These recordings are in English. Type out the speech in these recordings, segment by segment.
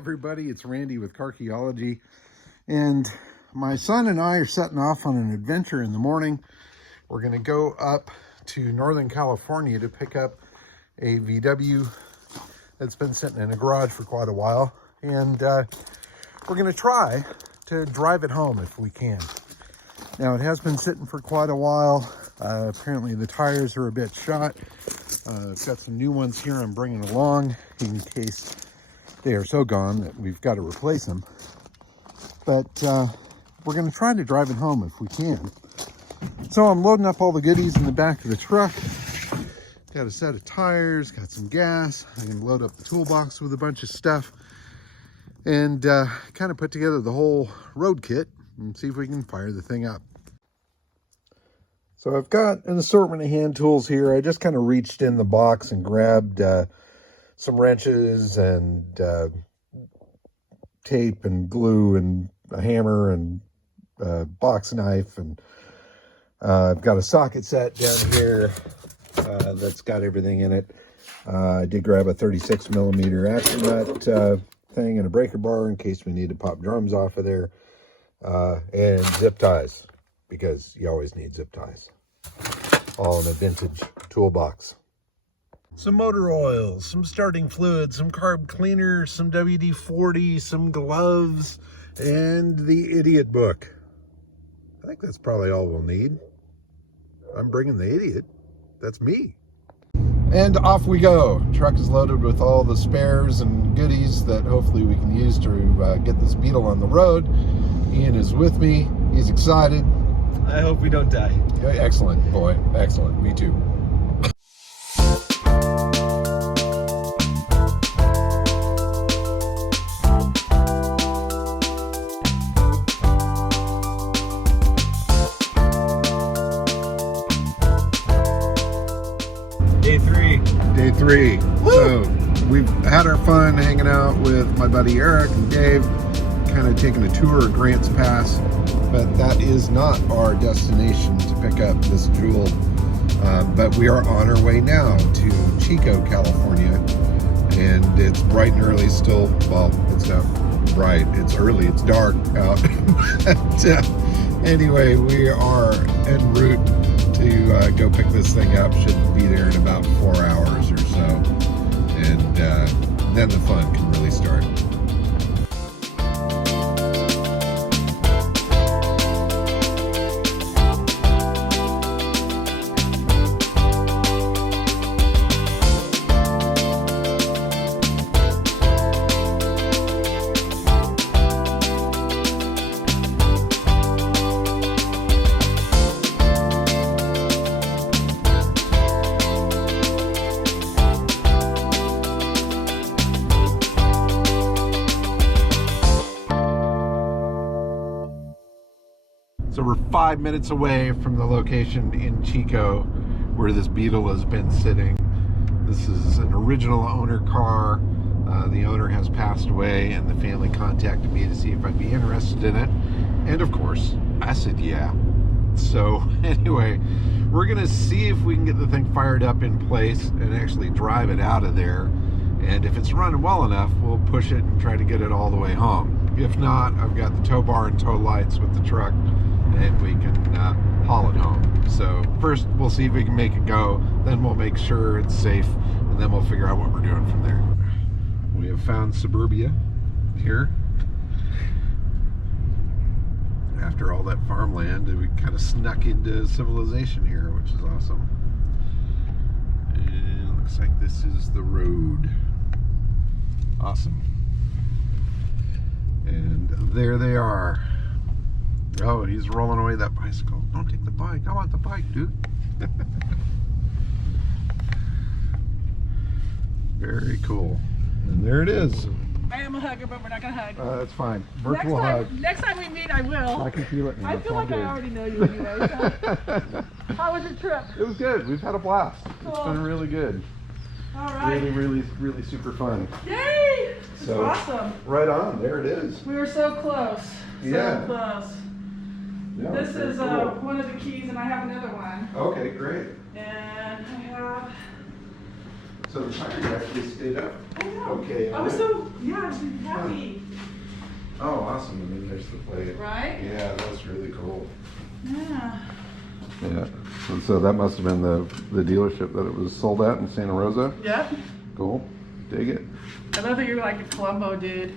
everybody, it's Randy with Carchaeology, and my son and I are setting off on an adventure in the morning. We're going to go up to Northern California to pick up a VW that's been sitting in a garage for quite a while, and we're going to try to drive it home if we can. Now, it has been sitting for quite a while. Apparently the tires are a bit shot. I've got some new ones here I'm bringing along in case they are so gone that we've got to replace them. But we're going to try to drive it home if we can. So I'm loading up all the goodies in the back of the truck. Got a set of tires, got some gas. I can load up the toolbox with a bunch of stuff and kind of put together the whole road kit and see if we can fire the thing up. So I've got an assortment of hand tools here. I just kind of reached in the box and grabbed some wrenches and tape and glue and a hammer and a box knife, and I've got a socket set down here that's got everything in it. I did grab a 36 millimeter action nut thing and a breaker bar in case we need to pop drums off of there, and zip ties, because you always need zip ties. All in a vintage toolbox. Some motor oil, some starting fluid, some carb cleaner, some WD-40, some gloves, and the idiot book. I think that's probably all we'll need. I'm bringing the idiot. That's me. And off we go. Truck is loaded with all the spares and goodies that hopefully we can use to get this Beetle on the road. Ian is with me. He's excited. I hope we don't die. Yeah, excellent, boy. Excellent. Me too. Day three. Woo! So we've had our fun hanging out with my buddy Eric and Dave, kind of taking a tour of Grants Pass, but that is not our destination to pick up this jewel. But we are on our way now to Chico, California, and it's bright and early still. Well, it's not bright, it's early, it's dark out. But anyway, we are en route to go pick this thing up. Should be there in about 4 hours or so, and then the fun can really start. So we're 5 minutes away from the location in Chico where this Beetle has been sitting. This is an original owner car. The owner has passed away, and the family contacted me to see if I'd be interested in it. And of course, I said yeah. So anyway, we're gonna see if we can get the thing fired up in place and actually drive it out of there. And if it's running well enough, we'll push it and try to get it all the way home. If not, I've got the tow bar and tow lights with the truck, and we can haul it home. So first we'll see if we can make it go, then we'll make sure it's safe, and then we'll figure out what we're doing from there. We have found suburbia here. After all that farmland, we kind of snuck into civilization here, which is awesome. And looks like this is the road. Awesome. And there they are. Oh, he's rolling away that bicycle. Don't take the bike. I want the bike, dude. Very cool. And there it is. I am a hugger, but we're not going to hug. That's fine. Virtual hug. Next time we meet, I will. I can feel it now. I feel like I already know you anyway. So. How was your trip? It was good. We've had a blast. Cool. It's been really good. All right. Really super fun. Yay! So, awesome. Right on. There it is. We were so close. Yeah. So close. Yeah, this is cool. one of the keys, and I have another one. Okay, great. And I have So the tires actually stayed up. I know. Okay. I was so, yeah, I was happy. Oh, awesome. And then there's the plate. Right? Yeah, that's really cool. Yeah. Yeah. So that must have been the dealership that it was sold at in Santa Rosa. Yep. Cool. Dig it. I love that you're like a Columbo dude.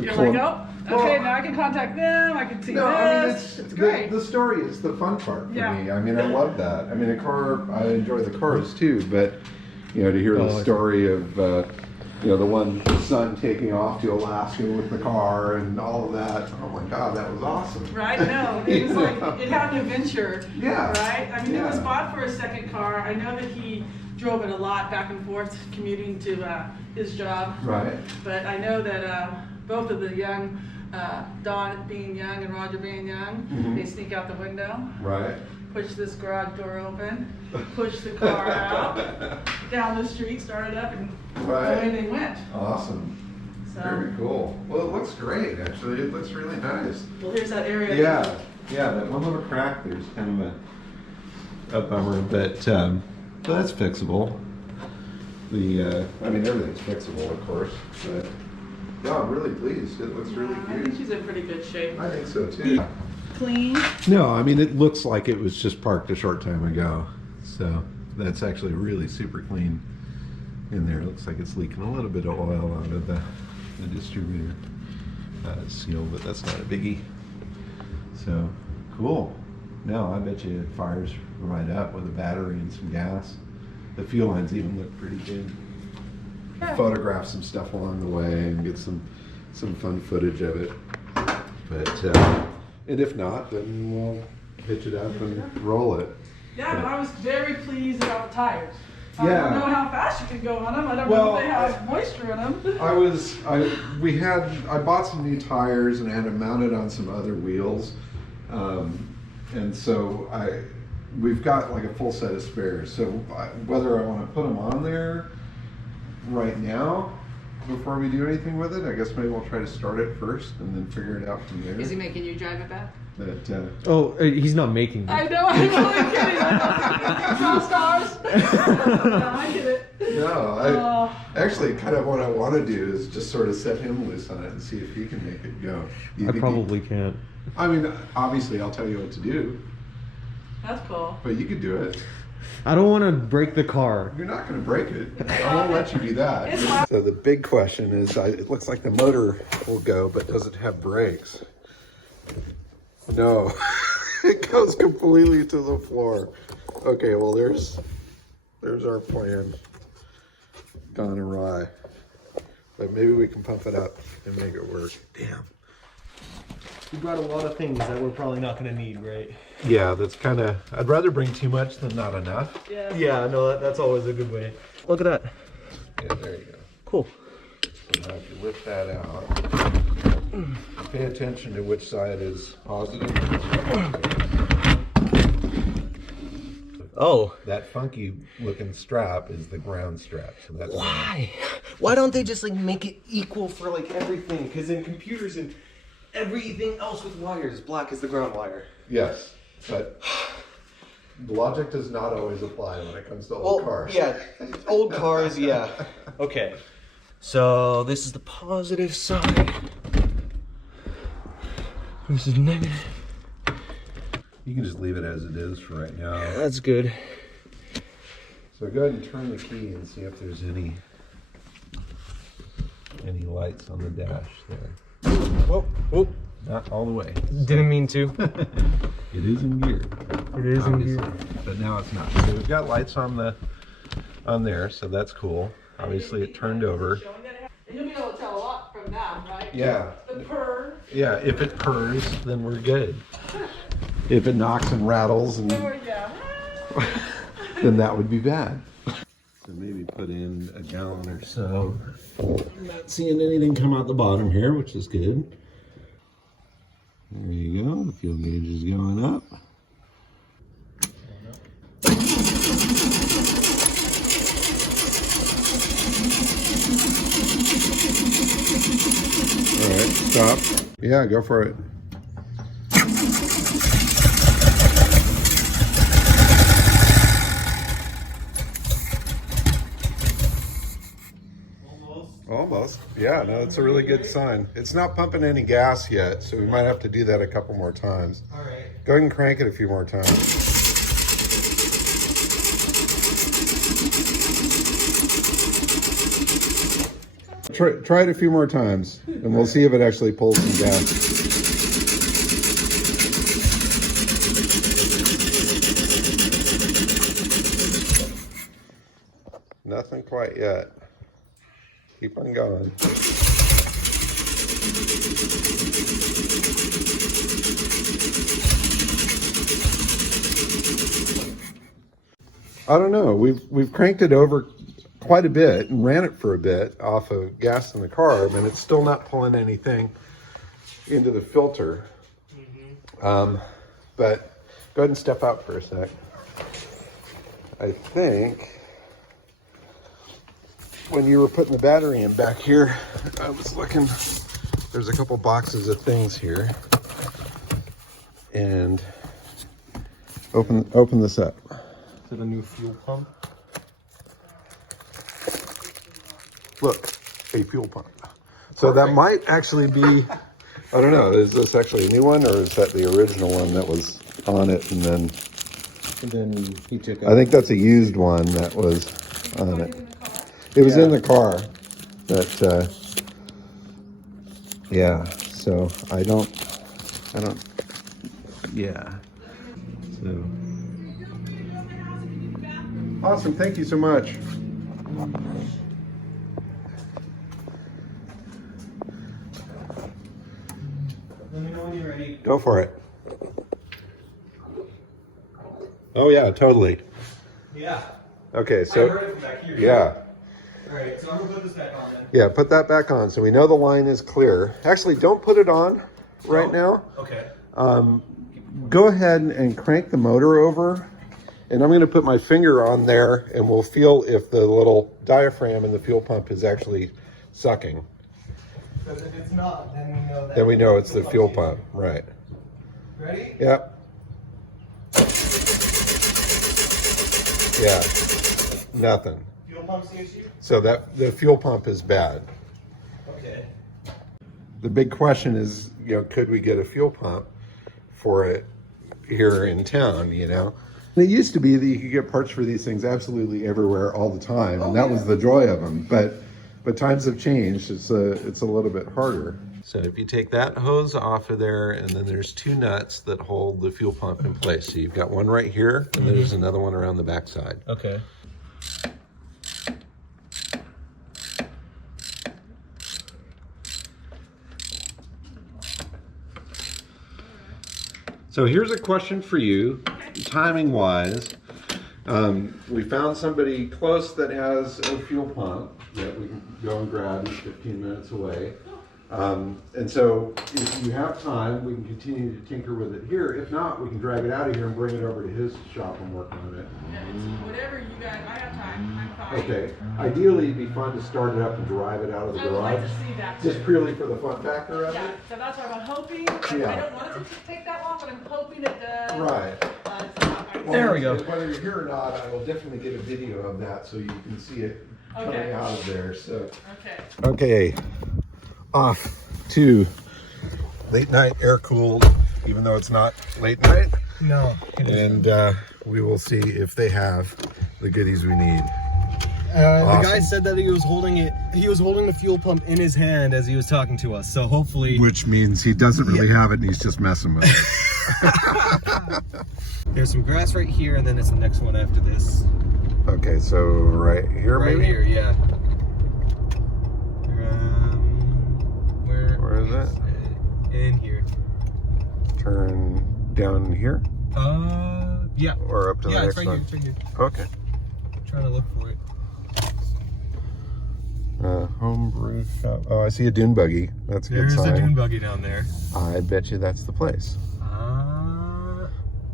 You're Colum- like, oh, okay, now I can contact them, I can see No, this. I mean, it's great. The story is the fun part for Yeah. me. I mean, I love that. I mean, a car, I enjoy the cars too, but, you know, to hear the story of, you know, the one son taking off to Alaska with the car and all of that. Oh my God, that was awesome. Right? No, it was like, it had an adventure. Yeah. Right? I mean, it was Yeah. bought for a second car. I know that he drove it a lot back and forth commuting to his job. Right. But I know that both of the young, Don being young and Roger being young, Mhm. they sneak out the window, Right. push this garage door open, push the car out, down the street, start it up, and Right. away they went. Awesome. So, Very cool. Well, it looks great, actually. It looks really nice. well, here's that area. Yeah, that one little crack there's kind of a bummer, but that's fixable. I mean, everything's fixable, of course, but yeah, I'm really pleased. It looks really I think cute. she's in pretty good shape. I think so too. Clean. No, I mean, it looks like it was just parked a short time ago. So that's actually really super clean in there. It looks like it's leaking a little bit of oil out of the distributor seal, but that's not a biggie. So cool. No, I bet you it fires right up with a battery and some gas. The fuel lines even look pretty good. Yeah. Photograph some stuff along the way and get some fun footage of it. But and if not, then we'll hitch it up and roll it. Yeah, but I was very pleased about the tires. I Yeah. don't know how fast you can go on them. I don't Well, know if they have moisture in them. I bought some new tires and I had them mounted on some other wheels. And so we've got like a full set of spares. So whether I want to put them on there right now before we do anything with it, I guess maybe we'll try to start it first and then figure it out from there. Is he making you drive it back? But he's not making them. I know, I'm really kidding. Cross stars. No, I get it. no, actually kind of what I want to do is just sort of set him loose on it and see if he can make it go. I probably can't. I mean, obviously I'll tell you what to do, That's cool. but you can do it. I don't want to break the car. You're not going to break it. I won't let you do It's that. fine. So the big question is, it looks like the motor will go, but does it have brakes? No, it goes completely to the floor. Okay, well there's our plan gone awry. But maybe we can pump it up and make it work. Damn. We brought a lot of things that we're probably not going to need, right? Yeah, that's kind of, I'd rather bring too much than not enough. Yeah. Yeah, no, that's always a good way. Look at that. Yeah, there you go. Cool. So now if you lift that out, pay attention to which side is positive. Oh. That funky looking strap is the ground strap. So that's Why? Why don't they just like make it equal for like everything? Because in computers and everything else with wires, black is the ground wire. Yes, but logic does not always apply when it comes to old cars. Yeah, old cars, yeah. Okay. So this is the positive side. This is negative. You can just leave it as it is for right now. That's good. So go ahead and turn the key and see if there's any lights on the dash there. Whoa, whoa. Not all the way. Didn't mean to. It is in gear. It is in obviously, gear. but now it's not. So we've got lights on there, so that's cool. Obviously, it turned over. You'll be able to tell a lot from that, right? Yeah. The purr. Yeah. If it purrs, then we're good. If it knocks and rattles, and Yeah. then that would be bad. So maybe put in a gallon or so. I'm not seeing anything come out the bottom here, which is good. There you go. The fuel gauge is going up. All right, stop. Yeah, go for it. almost. Yeah, no, it's a really good sign. It's not pumping any gas yet, so we might have to do that a couple more times. All right. Go ahead and crank it a few more times. Try it a few more times, and we'll see if it actually pulls some gas. Nothing quite yet. Keep on going. I don't know. We've cranked it over quite a bit and ran it for a bit off of gas in the carb, and it's still not pulling anything into the filter. But go ahead and step out for a sec. I think when you were putting the battery in back here, I was looking, there's a couple boxes of things here. And open this up. Is it a new fuel pump? Look, a fuel pump. So that might actually be, I don't know, is this actually a new one, or is that the original one that was on it and then he took I think that's a used one that was on it. It was in the car. But yeah, so I don't yeah. So awesome, thank you so much. Let me know when you're ready. Go for it. Oh yeah, totally. Yeah. Okay, I so heard it from back here. yeah. All right, so I'm gonna put this back on then. Yeah, put that back on so we know the line is clear. Actually, don't put it on right now. Okay. Go ahead and crank the motor over, and I'm going to put my finger on there, and we'll feel if the little diaphragm in the fuel pump is actually sucking. Because if it's not, then we know that. Then we know it's the fuel pump, right? Ready? Yep. Yeah. Nothing. Fuel pump's the issue? So that the fuel pump is bad. Okay. The big question is, could we get a fuel pump for it here in town, It used to be that you could get parts for these things absolutely everywhere all the time, and that was the joy of them. But times have changed. It's a little bit harder. So if you take that hose off of there, and then there's two nuts that hold the fuel pump in place. So you've got one right here, and then there's another one around the backside. Okay. So here's a question for you, timing wise. We found somebody close that has a fuel pump that we can go and grab. He's 15 minutes away. And so if you have time, we can continue to tinker with it here. If not, we can drag it out of here and bring it over to his shop and work on it. Yeah, whatever you guys, I have time, I'm fine. Okay. Ideally, it'd be fun to start it up and drive it out of the I would like garage. to see that too. Just purely for the fun factor of Yeah, it. so that's what I'm hoping. Yeah. I don't want it to take that long, but I'm hoping it does. Right. It's not my- There we go. Whether you're here or not, I will definitely get a video of that so you can see it coming Okay. out of there. So. Okay. Okay, off to late night air cooled, even though it's not late night. No. And we will see if they have the goodies we need. The Awesome. guy said that he was holding the fuel pump in his hand as he was talking to us. So hopefully. Which means he doesn't really have it and he's just messing with it. There's some grass right here, and then it's the next one after this. Okay, so right here, Right maybe? here, yeah. Where Where is it? In here. Turn down here Yeah. or up to the Yeah, next it's right one? here. It's right here. Okay. I'm trying to look for it. Homebrew shop. Oh, I see a dune buggy. That's a good There's sign. a dune buggy down there. I bet you that's the place.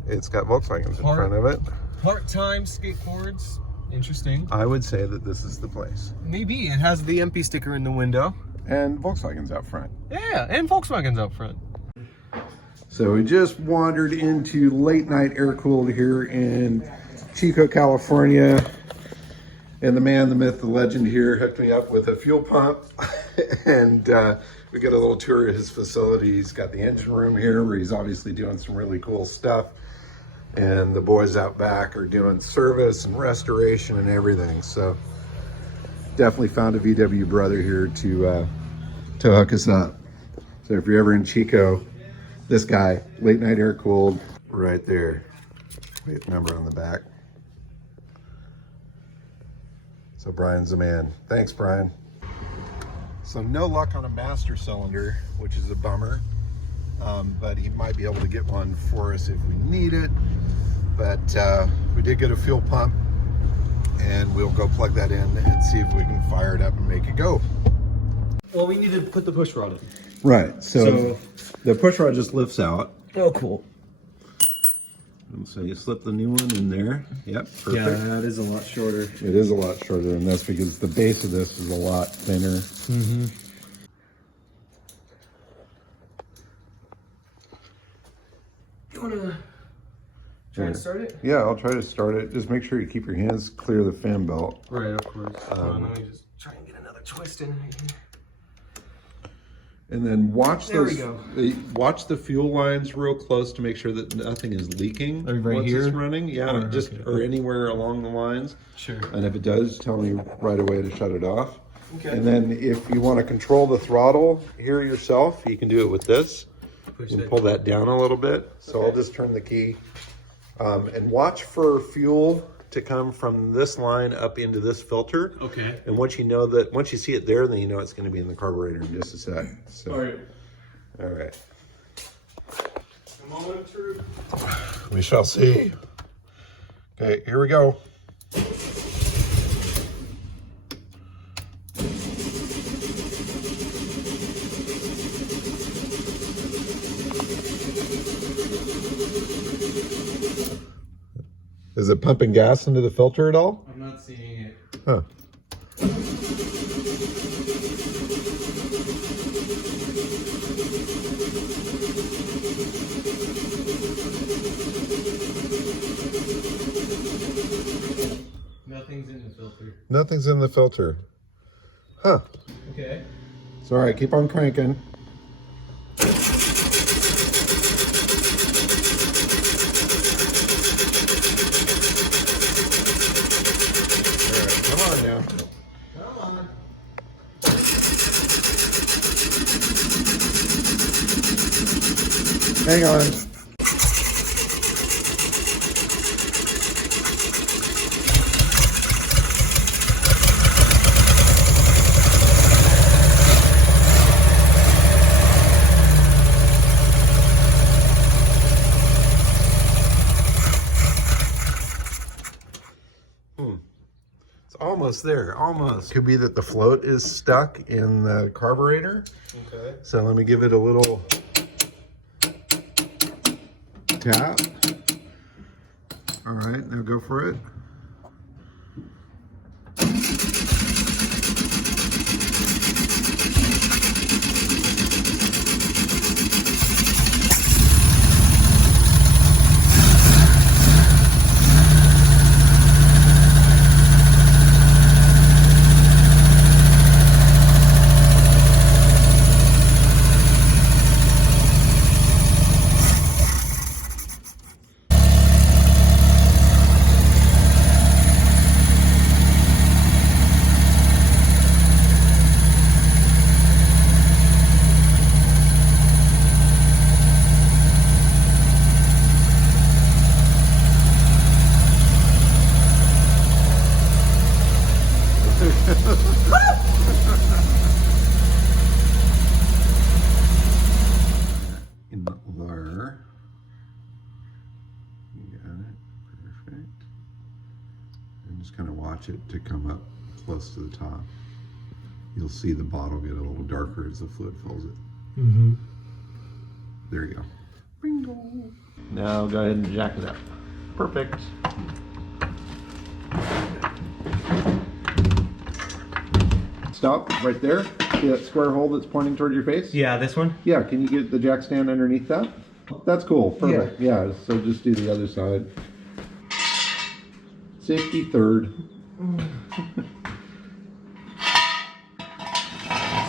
It's got Volkswagens in front of it. Part-time skateboards. Interesting. I would say that this is the place. Maybe. It has the MP sticker in the window. And Volkswagens out front. Yeah, and Volkswagen's out front. So we just wandered into late night air cooled here in Chico, California. And the man, the myth, the legend here hooked me up with a fuel pump. And we got a little tour of his facility. He's got the engine room here where he's obviously doing some really cool stuff. And the boys out back are doing service and restoration and everything. So definitely found a VW brother here to hook us up. So if you're ever in Chico, this guy, late night air cooled, right there. Wait, number on the back. So Brian's the man. Thanks, Brian. So no luck on a master cylinder, which is a bummer. But he might be able to get one for us if we need it. But we did get a fuel pump, and we'll go plug that in and see if we can fire it up and make it go. Well, we need to put the push rod in. Right, so the push rod just lifts out. Oh, cool. And so you slip the new one in there. Yep, perfect. Yeah, that is a lot shorter. It is a lot shorter than this because the base of this is a lot thinner. Mm-hmm. You wanna try and start it? Yeah, I'll try to start it. Just make sure you keep your hands clear of the fan belt. Right, of course. Let me just try and get another twist in right here. And then watch There those. we go. Watch the fuel lines real close to make sure that nothing is leaking Right once here? it's running. Yeah, Or, just okay. or anywhere along the lines. Sure. And if it does, tell me right away to shut it off. Okay. And then if you want to control the throttle here yourself, you can do it with this. Push You can that. pull that down a little bit. So I'll just turn the key. And watch for fuel to come from this line up into this filter. Okay. And once you see it there, then you know it's going to be in the carburetor in just a sec. So, All right. all right. Come on through. We shall see. Okay, here we go. Is it pumping gas into the filter at all? I'm not seeing it. Huh. Nothing's in the filter. Nothing's in the filter. Huh. Okay. It's all right. Keep on cranking. All right, come on now. Come on. Hang on. It's almost there, almost. Could be that the float is stuck in the carburetor. Okay. So let me give it a little tap. All right, now go for it. In there. You got it. Perfect. And just kind of watch it to come up close to the top. You'll see the bottle get a little darker as the fluid fills it. Mm-hmm. There you go. Bingo. Now go ahead and jack it up. Perfect. Stop right there. See that square hole that's pointing toward your face? Yeah, this one? Yeah, can you get the jack stand underneath that? That's cool, perfect. Yeah, so just do the other side. Safety third.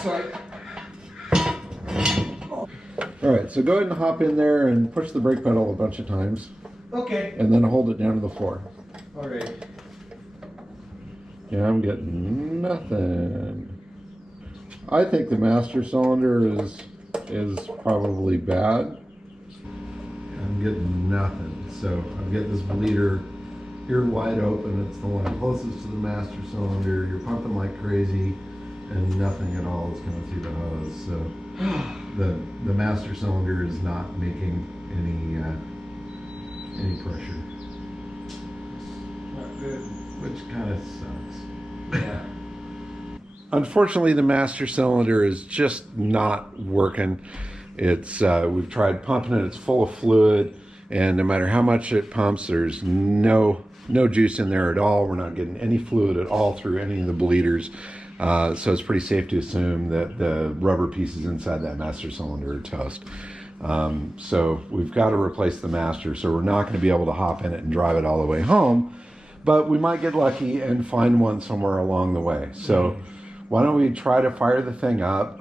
Sorry. All right, so go ahead and hop in there and push the brake pedal a bunch of times. Okay. And then hold it down to the floor. All right. Yeah, I'm getting nothing. I think the master cylinder is probably bad. I'm getting nothing. So I've got this bleeder here wide open. It's the one closest to the master cylinder. You're pumping like crazy, and nothing at all is coming through the hose. So the master cylinder is not making any pressure. Not good. Which kind of sucks. Yeah. Unfortunately, the master cylinder is just not working. It's we've tried pumping it. It's full of fluid, and no matter how much it pumps, there's no juice in there at all. We're not getting any fluid at all through any of the bleeders. So it's pretty safe to assume that the rubber pieces inside that master cylinder are toast. So we've got to replace the master. So we're not going to be able to hop in it and drive it all the way home. But we might get lucky and find one somewhere along the way. So why don't we try to fire the thing up,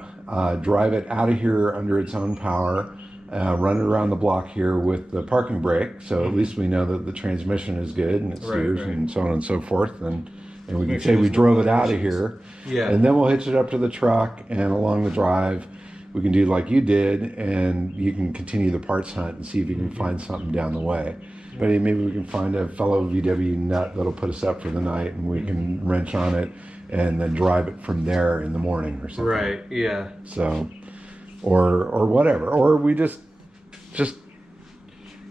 drive it out of here under its own power, run it around the block here with the parking brake. So at least we know that the transmission is good and it steers and so on and so forth. And we can say we drove it out of here. Yeah. And then we'll hitch it up to the truck, and along the drive, we can do like you did, and you can continue the parts hunt and see if you can find something down the way. But maybe we can find a fellow VW nut that'll put us up for the night, and we can wrench on it and then drive it from there in the morning or something. Right, yeah. So, or whatever. Or we just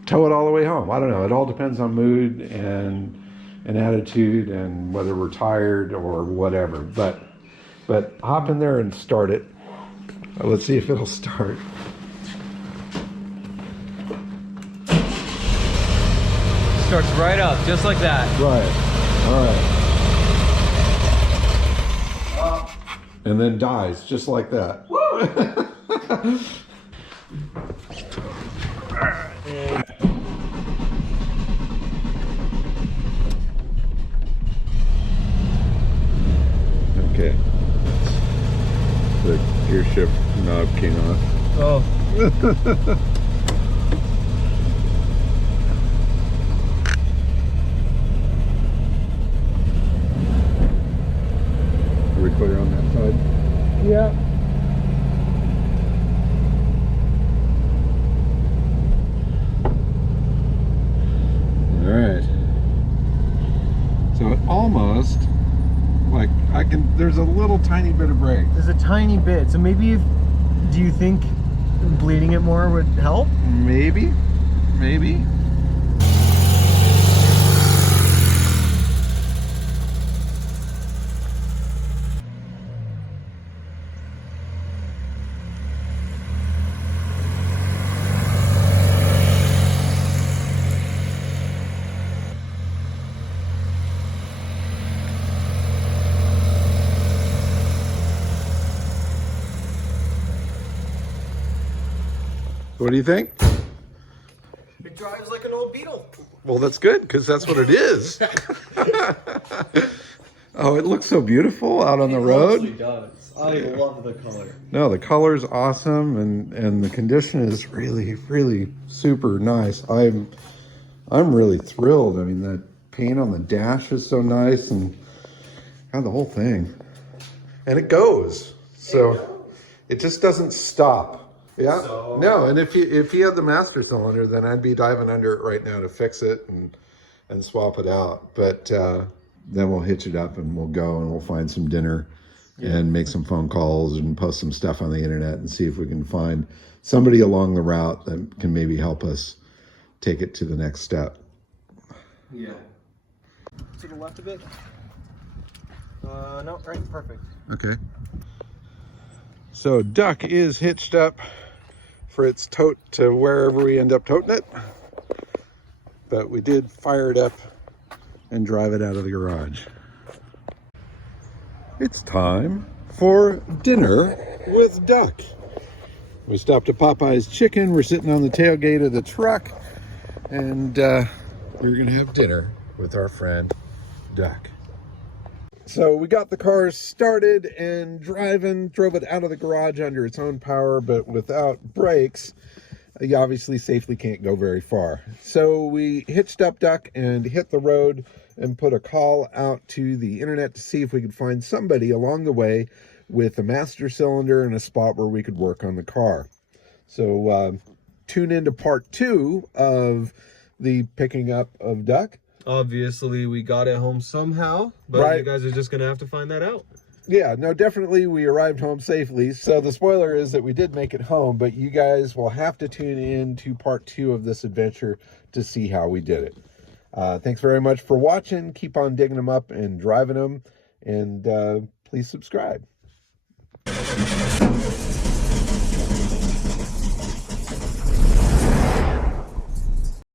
tow it all the way home. I don't know. It all depends on mood and attitude and whether we're tired or whatever. But hop in there and start it. Let's see if it'll start. Starts right up, just like that. Right. All right. And then dies, just like that. Okay. The gear shift knob came off. Oh. Are we clear on that side? Yeah. All right. So it almost, like there's a little tiny bit of brake. There's a tiny bit. So maybe do you think bleeding it more would help? Maybe. What do you think? It drives like an old Beetle. Well, that's good, because that's what it is. Oh, it looks so beautiful out on the road. It does. I love the color. No, the color's awesome, and the condition is really, really super nice. I'm really thrilled. I mean, the paint on the dash is so nice, and God, the whole thing. And it goes. So it just doesn't stop. Yeah. So, no, and if you had the master cylinder, then I'd be diving under it right now to fix it and swap it out. But then we'll hitch it up and we'll go and we'll find some dinner and make some phone calls and post some stuff on the internet and see if we can find somebody along the route that can maybe help us take it to the next step. Yeah. To the left a bit. No, right, perfect. Okay. So Duck is hitched up for its tote to wherever we end up toting it. But we did fire it up and drive it out of the garage. It's time for dinner with Duck. We stopped at Popeye's Chicken. We're sitting on the tailgate of the truck, and we're gonna have dinner with our friend Duck. So we got the car started and driving, drove it out of the garage under its own power, but without brakes, you obviously safely can't go very far. So we hitched up duck and hit the road and put a call out to the internet to see if we could find somebody along the way with a master cylinder and a spot where we could work on the car. So tune into part 2 of the picking up of duck. Obviously, we got it home somehow, but Right. you guys are just going to have to find that out. Yeah, no, definitely we arrived home safely. So the spoiler is that we did make it home, but you guys will have to tune in to part 2 of this adventure to see how we did it. Thanks very much for watching. Keep on digging them up and driving them, and please subscribe.